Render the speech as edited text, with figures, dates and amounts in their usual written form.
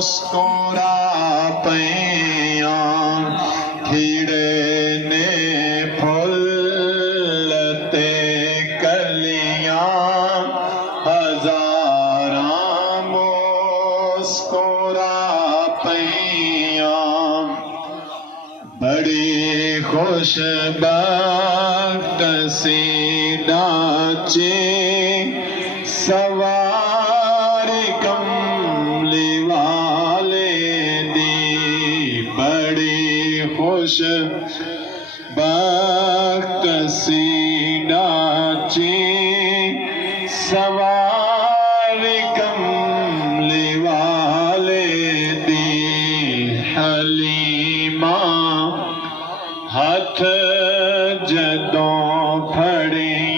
मुस्कुरा पैया खिड़े ने फुलते कलियां हजारा मुस्कुरा पैया बड़ी खुशबख्त सी डाची सवारी कमली वाले दी बड़ी खुशबख्त सी डाची सवारी कमली वाले दी हलीमा हथ जदों फड़ी